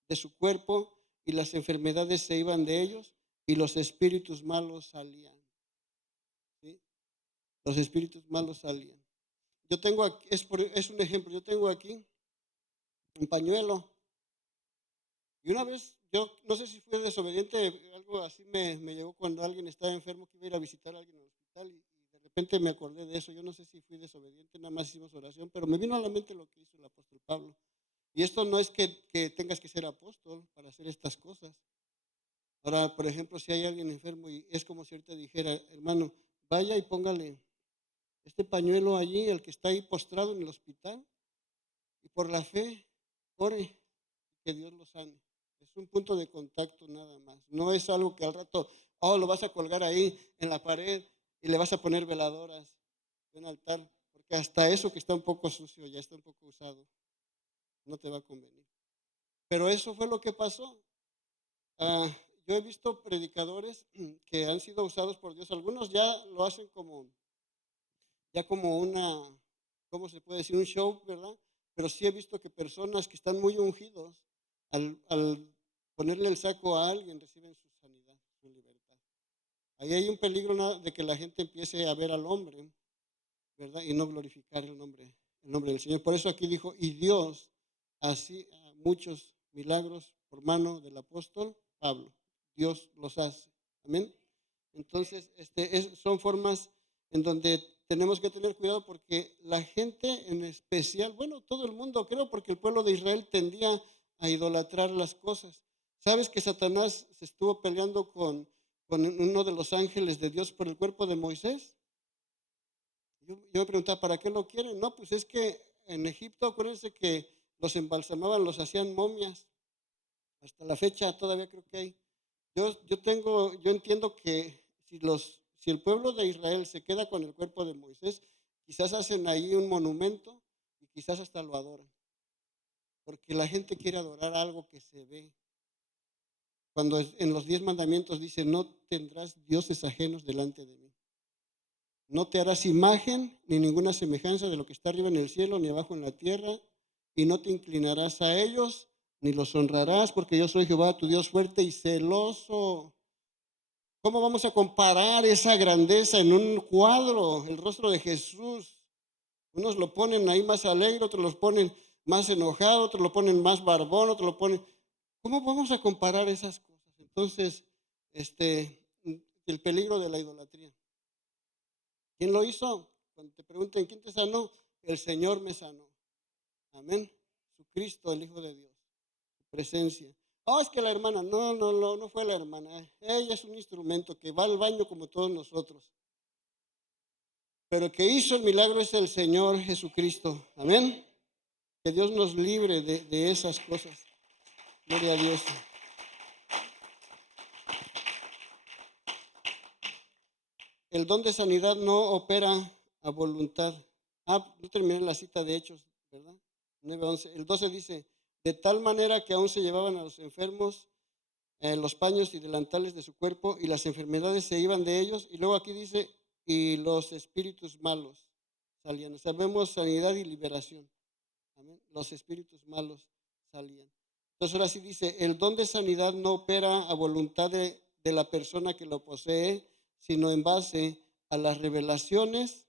de su cuerpo, y las enfermedades se iban de ellos y los espíritus malos salían. ¿Sí? Los espíritus malos salían. Yo tengo aquí, es un ejemplo, yo tengo aquí un pañuelo. Y una vez, yo no sé si fui desobediente, algo así me llegó cuando alguien estaba enfermo, que iba a ir a visitar a alguien en el hospital, y de repente me acordé de eso. Yo no sé si fui desobediente, nada más hicimos oración, pero me vino a la mente lo que hizo el apóstol Pablo. Y esto no es que tengas que ser apóstol para hacer estas cosas. Ahora, por ejemplo, si hay alguien enfermo y es como si ahorita dijera, hermano, vaya y póngale este pañuelo allí, el que está ahí postrado en el hospital, y por la fe, ore, que Dios lo sane. Es un punto de contacto nada más. No es algo que al rato, lo vas a colgar ahí en la pared y le vas a poner veladoras de un altar, porque hasta eso que está un poco sucio, ya está un poco usado, no te va a convenir. Pero eso fue lo que pasó. Ah, yo he visto predicadores que han sido usados por Dios. Algunos ya lo hacen como una, ¿cómo se puede decir? Un show, ¿verdad? Pero sí he visto que personas que están muy ungidos, al ponerle el saco a alguien, reciben su sanidad, su libertad. Ahí hay un peligro de que la gente empiece a ver al hombre, ¿verdad? Y no glorificar el nombre del Señor. Por eso aquí dijo, y Dios, así muchos milagros por mano del apóstol Pablo. Dios los hace. Amén. Entonces, son formas en donde tenemos que tener cuidado, porque la gente en especial, bueno, todo el mundo creo, porque el pueblo de Israel tendía a idolatrar las cosas. ¿Sabes que Satanás se estuvo peleando con uno de los ángeles de Dios por el cuerpo de Moisés? Yo me preguntaba, ¿para qué lo quieren? No, pues es que en Egipto, acuérdense que los embalsamaban, los hacían momias. Hasta la fecha todavía creo que hay. Yo entiendo que si el pueblo de Israel se queda con el cuerpo de Moisés, quizás hacen ahí un monumento y quizás hasta lo adoran. Porque la gente quiere adorar algo que se ve. Cuando en los 10 mandamientos dice, no tendrás dioses ajenos delante de mí. No te harás imagen ni ninguna semejanza de lo que está arriba en el cielo ni abajo en la tierra, y no te inclinarás a ellos ni los honrarás, porque yo soy Jehová, tu Dios fuerte y celoso. ¿Cómo vamos a comparar esa grandeza en un cuadro, el rostro de Jesús? Unos lo ponen ahí más alegre, otros lo ponen más enojado, otros lo ponen más barbón, otros lo ponen... ¿Cómo vamos a comparar esas cosas? Entonces, el peligro de la idolatría. ¿Quién lo hizo? Cuando te pregunten, ¿quién te sanó? El Señor me sanó. Amén. Jesucristo, el Hijo de Dios. Su presencia. Oh, es que la hermana, no fue la hermana. Ella es un instrumento que va al baño como todos nosotros. Pero el que hizo el milagro es el Señor Jesucristo. Amén. Que Dios nos libre de esas cosas. Gloria a Dios. El don de sanidad no opera a voluntad. No terminé la cita de Hechos, ¿verdad? 9:11. El 12 dice, de tal manera que aún se llevaban a los enfermos los paños y delantales de su cuerpo y las enfermedades se iban de ellos. Y luego aquí dice, y los espíritus malos salían. O sea, vemos sanidad y liberación. Amén. Los espíritus malos salían. Entonces ahora sí dice, el don de sanidad no opera a voluntad de la persona que lo posee, sino en base a las revelaciones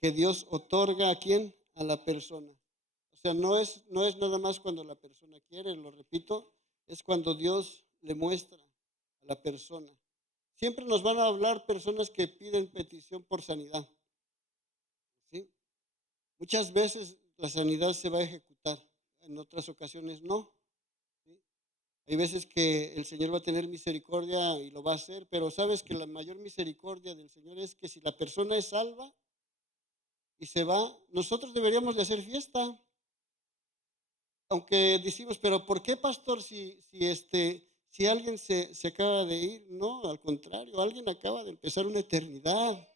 que Dios otorga a quién, a la persona. O sea, no es nada más cuando la persona quiere, lo repito, es cuando Dios le muestra a la persona. Siempre nos van a hablar personas que piden petición por sanidad. ¿Sí? Muchas veces la sanidad se va a ejecutar, en otras ocasiones no. ¿Sí? Hay veces que el Señor va a tener misericordia y lo va a hacer, pero sabes que la mayor misericordia del Señor es que si la persona es salva y se va, nosotros deberíamos de hacer fiesta. Aunque decimos, pero ¿por qué, pastor, si alguien se acaba de ir? No, al contrario, alguien acaba de empezar una eternidad.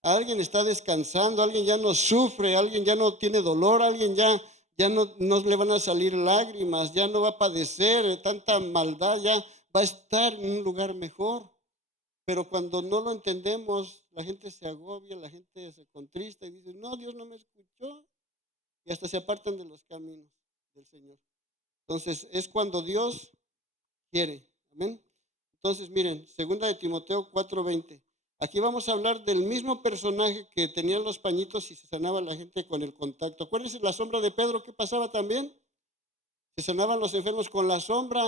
Alguien está descansando, alguien ya no sufre, alguien ya no tiene dolor, alguien ya no le van a salir lágrimas, ya no va a padecer tanta maldad, ya va a estar en un lugar mejor. Pero cuando no lo entendemos, la gente se agobia, la gente se contrista y dice, no, Dios no me escuchó. Y hasta se apartan de los caminos del Señor. Entonces, es cuando Dios quiere. Amén. Entonces, miren, segunda de Timoteo 4:20. Aquí vamos a hablar del mismo personaje que tenía los pañitos y se sanaba la gente con el contacto. Acuérdense la sombra de Pedro, ¿qué pasaba también? Se sanaban los enfermos con la sombra,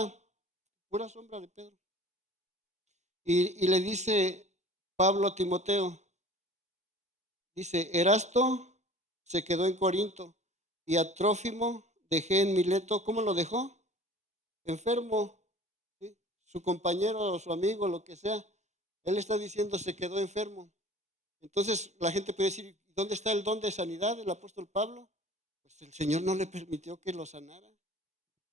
pura sombra de Pedro. Y le dice Pablo a Timoteo, dice, Erasto se quedó en Corinto y a Trófimo dejé en Mileto. ¿Cómo lo dejó? Enfermo. ¿Sí? Su compañero o su amigo, lo que sea. Él está diciendo se quedó enfermo. Entonces la gente puede decir, ¿dónde está el don de sanidad del apóstol Pablo? Pues el Señor no le permitió que lo sanara.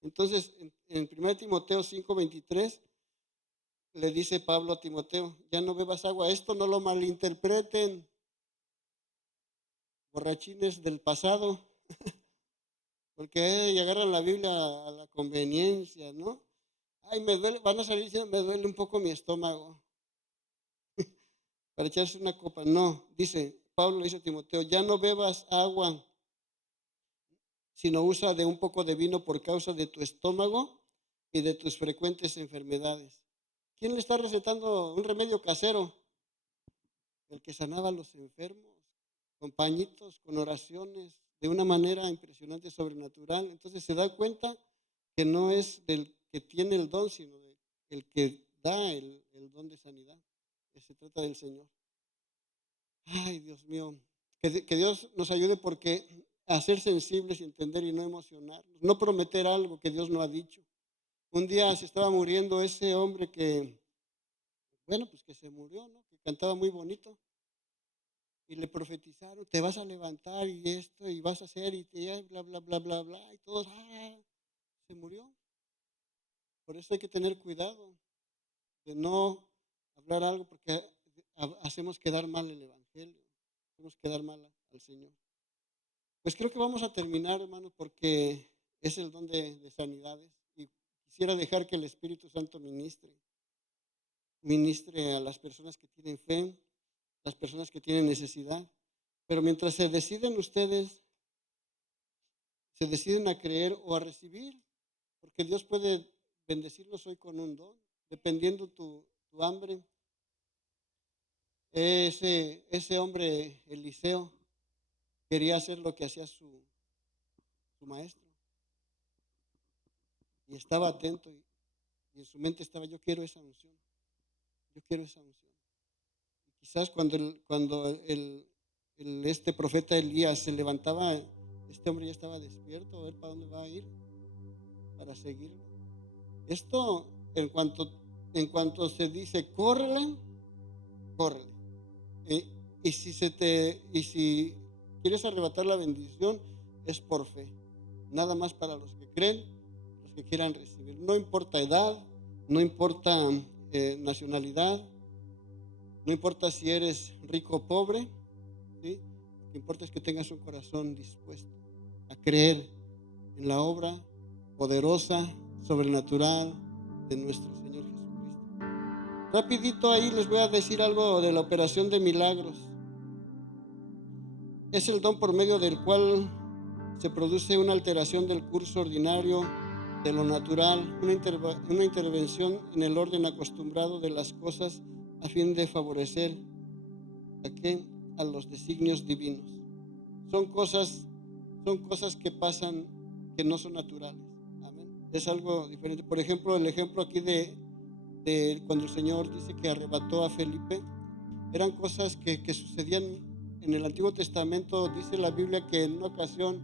Entonces en 1 Timoteo 5:23 le dice Pablo a Timoteo, ya no bebas agua, esto no lo malinterpreten, borrachines del pasado, porque agarran la Biblia a la conveniencia, ¿no? Ay, me duele, van a salir diciendo, me duele un poco mi estómago para echarse una copa. No, dice, Pablo dice a Timoteo, ya no bebas agua, sino usa de un poco de vino por causa de tu estómago y de tus frecuentes enfermedades. ¿Quién le está recetando un remedio casero? El que sanaba a los enfermos, con pañitos, con oraciones, de una manera impresionante, sobrenatural. Entonces se da cuenta que no es del que tiene el don, sino del que da el don de sanidad. Que se trata del Señor. Ay, Dios mío, que Dios nos ayude porque a ser sensibles y entender y no emocionarnos, no prometer algo que Dios no ha dicho. Un día se estaba muriendo ese hombre que, bueno, pues que se murió, ¿no? Que cantaba muy bonito. y le profetizaron, te vas a levantar y esto, y vas a hacer, y te bla, bla, bla, bla, bla, y todos, se murió. Por eso hay que tener cuidado de no hablar algo, porque hacemos quedar mal el Evangelio, hacemos quedar mal al Señor. Pues creo que vamos a terminar, hermano, porque es el don de sanidades, y quisiera dejar que el Espíritu Santo ministre a las personas que tienen fe, las personas que tienen necesidad. Pero mientras se deciden ustedes, se deciden a creer o a recibir, porque Dios puede bendecirlos hoy con un don, dependiendo tu hambre. Ese hombre, Eliseo, quería hacer lo que hacía su maestro, y estaba atento, y en su mente estaba, yo quiero esa unción, yo quiero esa unción. Y quizás este profeta Elías se levantaba, este hombre ya estaba despierto, a ver para dónde va a ir, para seguirlo. Esto, en cuanto se dice, córrele, córrele. Y si quieres arrebatar la bendición, es por fe. Nada más para los que creen, los que quieran recibir. No importa edad, no importa nacionalidad, no importa si eres rico o pobre, ¿sí? Lo que importa es que tengas un corazón dispuesto a creer en la obra poderosa, sobrenatural de nuestro Señor Jesucristo. Rapidito ahí les voy a decir algo de la operación de milagros. Es el don por medio del cual se produce una alteración del curso ordinario de lo natural, una intervención en el orden acostumbrado de las cosas a fin de favorecer a los designios divinos. Son cosas que pasan, que no son naturales. Amén. Es algo diferente. Por ejemplo, el ejemplo aquí de cuando el Señor dice que arrebató a Felipe, eran cosas que sucedían en el Antiguo Testamento. Dice la Biblia que en una ocasión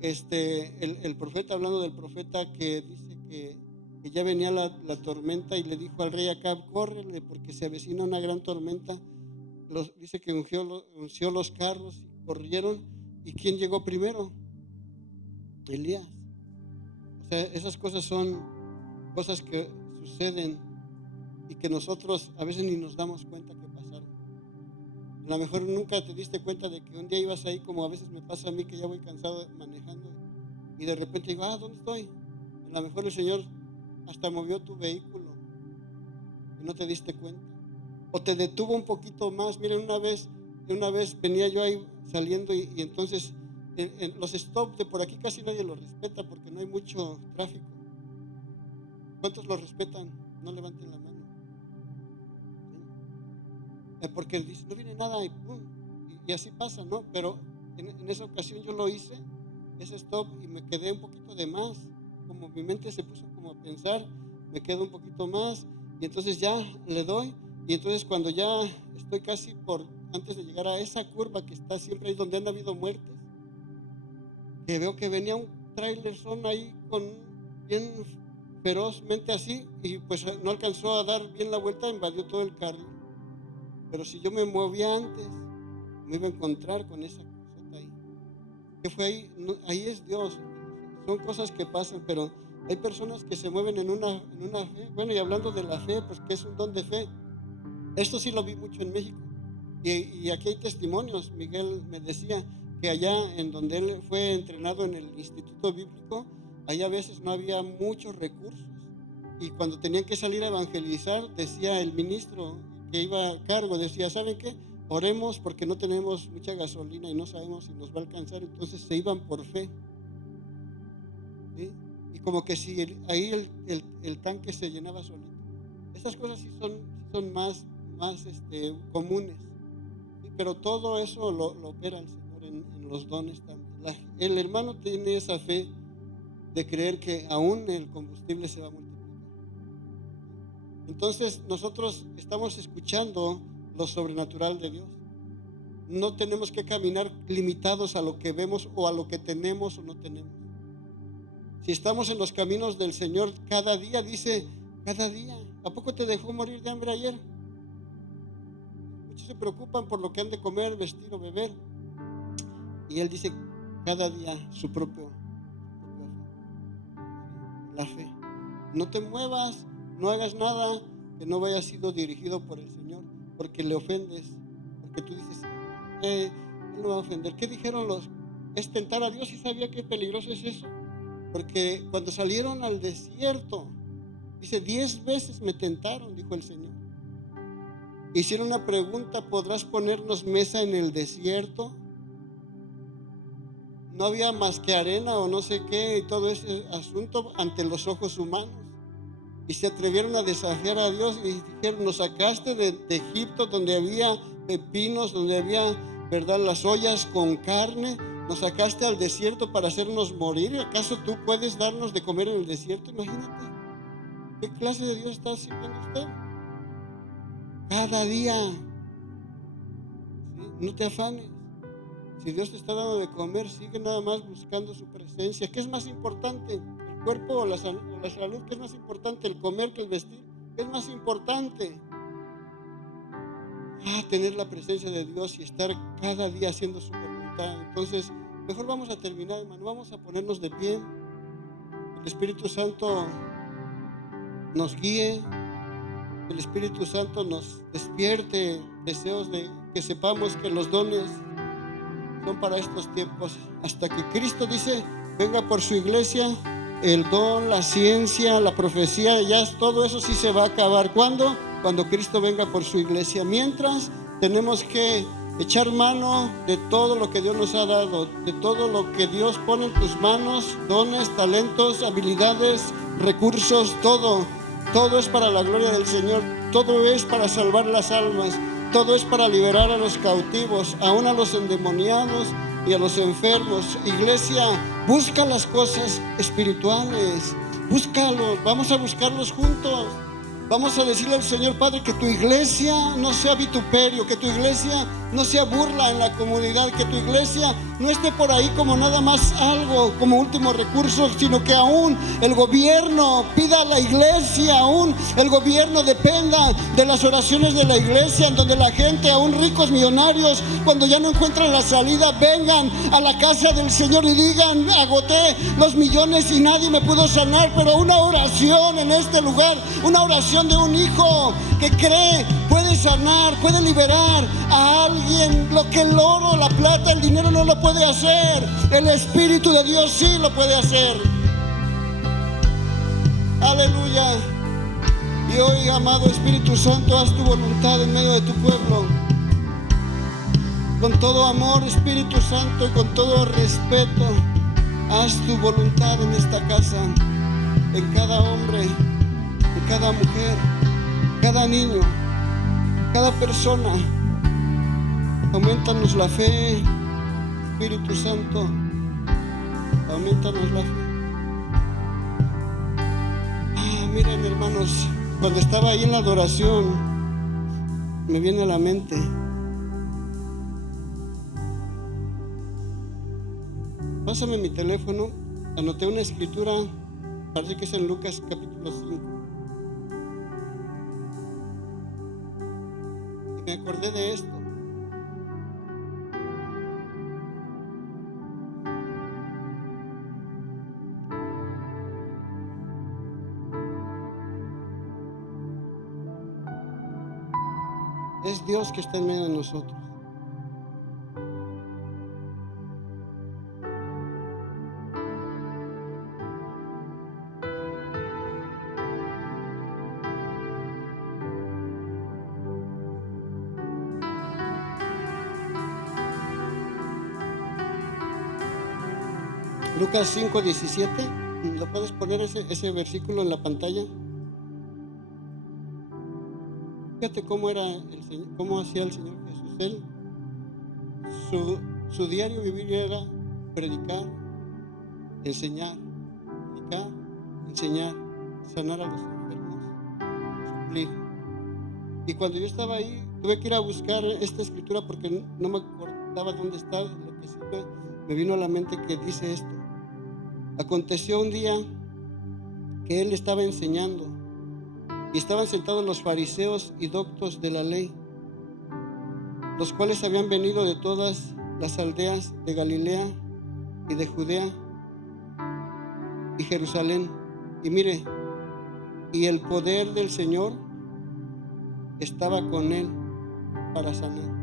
el profeta, hablando del profeta, que dice que ya venía la tormenta, y le dijo al rey Acab, córrele porque se avecina una gran tormenta. Dice que unció los carros y corrieron. ¿Y quién llegó primero? Elías. O sea, esas cosas son cosas que suceden y que nosotros a veces ni nos damos cuenta que pasaron. A lo mejor nunca te diste cuenta de que un día ibas ahí, como a veces me pasa a mí, que ya voy cansado manejando, y de repente digo, ¿dónde estoy? A lo mejor el Señor hasta movió tu vehículo y no te diste cuenta, o te detuvo un poquito más. Miren, una vez venía yo ahí saliendo, y entonces en los stop de por aquí casi nadie los respeta porque no hay mucho tráfico. ¿Cuántos los respetan? No levanten la mano. ¿Sí? Porque dice, no viene nada, y pum, y así pasa, ¿no? Pero en esa ocasión yo lo hice, ese stop, y me quedé un poquito de más. Como mi mente se puso como a pensar, me quedo un poquito más, y entonces ya le doy. Y entonces cuando ya estoy casi antes de llegar a esa curva que está siempre ahí donde han habido muertes, que veo que venía un trailer son ahí bien ferozmente así, y pues no alcanzó a dar bien la vuelta, invadió todo el carril. Pero si yo me movía antes, me iba a encontrar con esa cosota ahí. ¿Qué fue ahí? No, ahí es Dios. Son cosas que pasan, pero hay personas que se mueven en una fe. Bueno, y hablando de la fe, pues que es un don de fe. Esto sí lo vi mucho en México. Y aquí hay testimonios. Miguel me decía que allá en donde él fue entrenado en el Instituto Bíblico, allá a veces no había muchos recursos. Y cuando tenían que salir a evangelizar, decía el ministro que iba a cargo, decía, ¿saben qué? Oremos porque no tenemos mucha gasolina y no sabemos si nos va a alcanzar. Entonces se iban por fe, ¿sí? Y como que si ahí el tanque se llenaba solito. Esas cosas sí son más comunes, ¿sí? Pero todo eso lo opera el Señor en los dones también. El hermano tiene esa fe de creer que aún el combustible se va a multiplicar. Entonces nosotros estamos escuchando lo sobrenatural de Dios. No tenemos que caminar limitados a lo que vemos o a lo que tenemos o no tenemos. Si estamos en los caminos del Señor, cada día, dice, cada día. ¿A poco te dejó morir de hambre ayer? Muchos se preocupan por lo que han de comer, vestir o beber. Y Él dice, cada día su propio la fe. No te muevas, no hagas nada que no haya sido dirigido por el Señor, porque le ofendes, porque tú dices, Él no va a ofender. ¿Qué dijeron los? Es tentar a Dios. ¿Y sabía qué peligroso es eso? Porque cuando salieron al desierto, dice, 10 veces me tentaron, dijo el Señor. Hicieron una pregunta, ¿podrás ponernos mesa en el desierto? No había más que arena o no sé qué y todo ese asunto ante los ojos humanos. Y se atrevieron a desafiar a Dios y dijeron, nos sacaste de Egipto, donde había pepinos, donde había, ¿verdad?, las ollas con carne. Nos sacaste al desierto para hacernos morir. ¿Acaso tú puedes darnos de comer en el desierto? Imagínate. ¿Qué clase de Dios está sirviendo usted? Cada día. ¿Sí? No te afanes. Si Dios te está dando de comer, sigue nada más buscando su presencia. ¿Qué es más importante? ¿El cuerpo o la salud? ¿Qué es más importante? ¿El comer que el vestir? ¿Qué es más importante? Tener la presencia de Dios y estar cada día haciendo su voluntad. Entonces, mejor vamos a terminar, hermano. Vamos a ponernos de pie. El Espíritu Santo nos guíe. El Espíritu Santo nos despierte deseos de que sepamos que los dones son para estos tiempos. Hasta que Cristo dice, venga por su iglesia, el don, la ciencia, la profecía, ya todo eso sí se va a acabar. ¿Cuándo? Cuando Cristo venga por su iglesia. Mientras, tenemos que echar mano de todo lo que Dios nos ha dado, de todo lo que Dios pone en tus manos, dones, talentos, habilidades, recursos, todo es para la gloria del Señor, todo es para salvar las almas, todo es para liberar a los cautivos, aún a los endemoniados y a los enfermos. Iglesia, busca las cosas espirituales, búscalos, vamos a buscarlos juntos. Vamos a decirle al Señor, Padre, que tu iglesia no sea vituperio, que tu iglesia no sea burla en la comunidad, que tu iglesia no esté por ahí como nada más algo, como último recurso, sino que aún el gobierno pida a la iglesia, aún el gobierno dependa de las oraciones de la iglesia, en donde la gente, aún ricos millonarios, cuando ya no encuentran la salida, vengan a la casa del Señor y digan, agoté los millones y nadie me pudo sanar, pero una oración en este lugar, una oración de un hijo que cree puede sanar, puede liberar a alguien. Lo que el oro, la plata, el dinero no lo puede hacer, el Espíritu de Dios sí lo puede hacer. Aleluya. Y hoy, amado Espíritu Santo, haz tu voluntad en medio de tu pueblo, con todo amor, Espíritu Santo, y con todo respeto. Haz tu voluntad en esta casa, en cada hombre, en cada mujer, cada niño, cada persona. Aumentanos la fe, Espíritu Santo, aumentanos la fe. Miren, hermanos, cuando estaba ahí en la adoración, me viene a la mente pásame mi teléfono, anoté una escritura, parece que es en Lucas capítulo 5. Y me acordé de esto. Es Dios que está en medio de nosotros. Lucas 5:17, ¿lo puedes poner ese versículo en la pantalla? Fíjate cómo era el Señor, cómo hacía el Señor Jesús. Él, su diario vivir era predicar, enseñar, predicar, enseñar, sanar a los enfermos, suplir. Y cuando yo estaba ahí, tuve que ir a buscar esta escritura porque no me acordaba dónde estaba. Lo que sí me vino a la mente que dice esto. Aconteció un día que él estaba enseñando y estaban sentados los fariseos y doctos de la ley los cuales habían venido de todas las aldeas de Galilea y de Judea y Jerusalén. Y mire, y el poder del Señor estaba con él para sanar.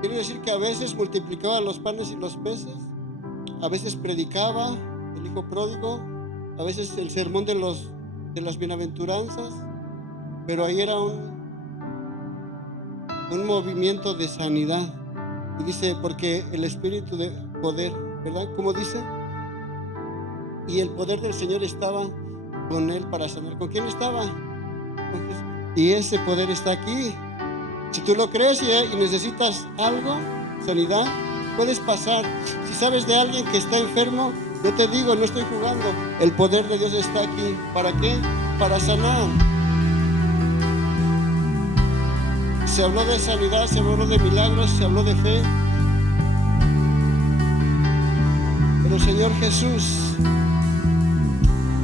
Quiere decir que a veces multiplicaba los panes y los peces, a veces predicaba el hijo pródigo, a veces el sermón de las bienaventuranzas, pero ahí era un movimiento de sanidad. Y dice, porque el espíritu de poder, ¿verdad? ¿Cómo dice? Y el poder del Señor estaba con él para sanar. ¿Con quién estaba? Con Jesús. Y ese poder está aquí. Si tú lo crees y necesitas algo, sanidad, puedes pasar. Si sabes de alguien que está enfermo, yo te digo, no estoy jugando, el poder de Dios está aquí. ¿Para qué? Para sanar. Se habló de sanidad, se habló de milagros, se habló de fe. Pero el Señor Jesús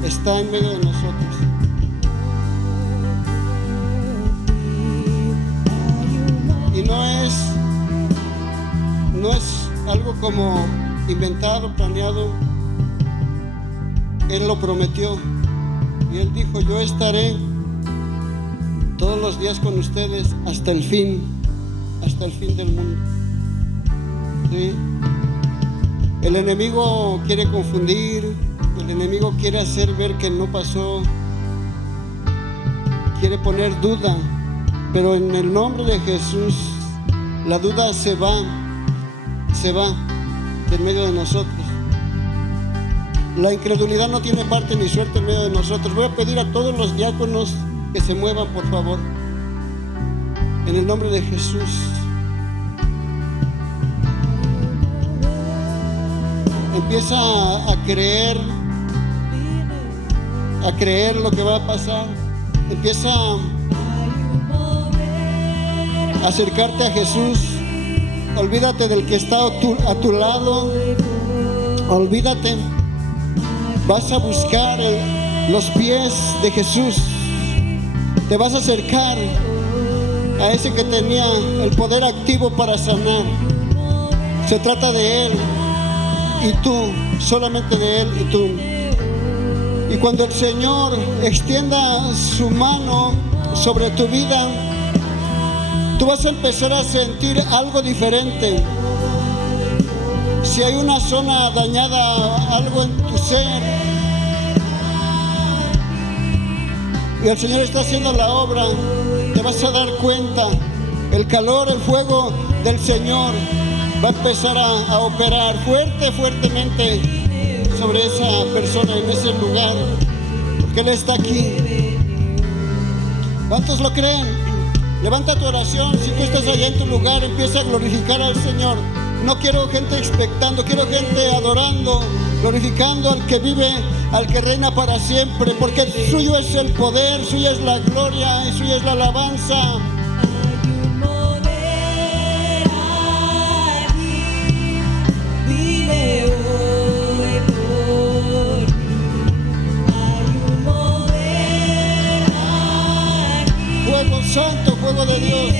está en medio de nosotros. Y no es algo como inventado, planeado. Él lo prometió. Y Él dijo, yo estaré todos los días con ustedes hasta el fin del mundo. ¿Sí? El enemigo quiere confundir, el enemigo quiere hacer ver que no pasó, quiere poner duda, pero en el nombre de Jesús la duda se va del medio de nosotros. La incredulidad no tiene parte ni suerte en medio de nosotros. Voy a pedir a todos los diáconos que se muevan, por favor, en el nombre de Jesús. Empieza a creer lo que va a pasar. Empieza a acercarte a Jesús. Olvídate del que está a tu lado. Olvídate. Vas a buscar los pies de Jesús. Te vas a acercar a ese que tenía el poder activo para sanar. Se trata de Él y tú, solamente de Él y tú. Y cuando el Señor extienda su mano sobre tu vida, tú vas a empezar a sentir algo diferente. Si hay una zona dañada, algo en tu ser, y el Señor está haciendo la obra, te vas a dar cuenta. El calor, el fuego del Señor va a empezar a operar fuertemente sobre esa persona en ese lugar, porque Él está aquí. ¿Cuántos lo creen? Levanta tu oración. Si tú estás allá en tu lugar, empieza a glorificar al Señor. No quiero gente expectando, quiero gente adorando, glorificando al que vive, al que reina para siempre, porque suyo es el poder, suya es la gloria y suya es la alabanza. Fuego santo, fuego de Dios.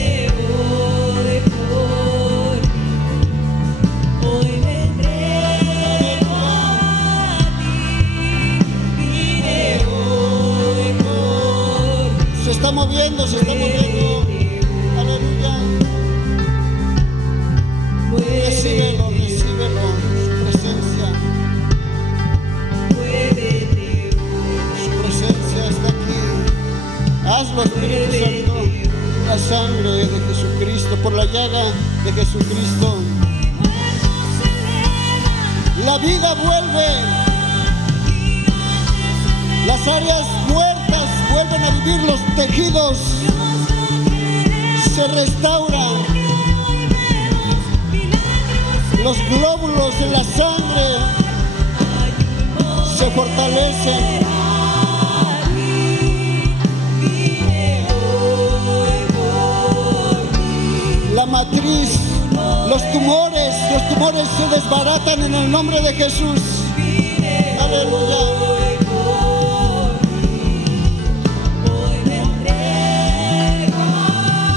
Se está moviendo, aleluya. Recíbelo, su presencia. Su presencia está aquí. Hazlo, Espíritu Santo. La sangre de Jesucristo, por la llaga de Jesucristo. La vida vuelve. Las áreas muertas vuelven a vivir, los tejidos se restauran, los glóbulos de la sangre se fortalecen. La matriz, los tumores se desbaratan en el nombre de Jesús.